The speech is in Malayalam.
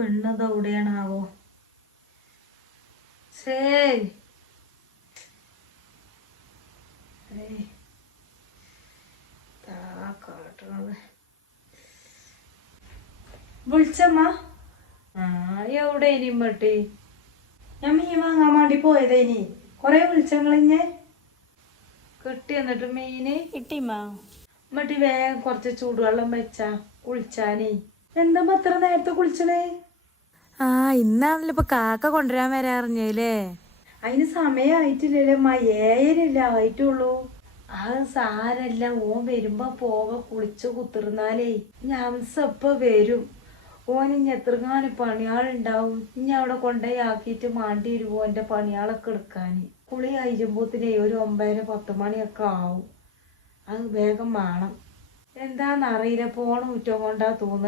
പെണ്ണത് എവിടെയാണാവോ? ശരി കാട്ടണത് വിളിച്ചമ്മ. എവിടെ ഇനി മട്ടി? ഞാൻ മീൻ വാങ്ങാൻ വേണ്ടി പോയതേനി. കൊറേ വിളിച്ചങ്ങളിഞ്ഞെ കിട്ടി. എന്നിട്ട് മീന് കിട്ടിമാ മട്ടി വേഗം കുറച്ച് ചൂടുവെള്ളം വെച്ചാ കുളിച്ചാനേ. എന്താ അത്ര നേരത്തെ കുളിച്ചണേ? ഇന്നാണല്ലോ ഇപ്പൊ കാക്ക കൊണ്ടുവരാൻ വരാറിഞ്ഞല്ലേ. അതിന് സമയമായിട്ടില്ലല്ലേ അമ്മ, 7:30 ആയിട്ടുള്ളൂ. അത് സാരല്ല, ഓൻ വരുമ്പോ പോവ കുളിച്ച് കുത്തിർന്നാലേ ഞംസപ്പ വരും. ഓൻ ഇനി എത്രങ്ങാനും പണിയാളുണ്ടാവും. ഇനി അവിടെ കൊണ്ടുപോയി ആക്കിയിട്ട് മാണ്ടി വരുമ്പോ എന്റെ പണിയാളൊക്കെ എടുക്കാന്. കുളി കഴിയുമ്പോത്തിനേ ഒരു 9-10 മണിയൊക്കെ ആവും. അത് വേഗം വേണം. എന്താന്നറിയില്ല, പോണ കുറ്റം കൊണ്ടാ തോന്നുന്നത്.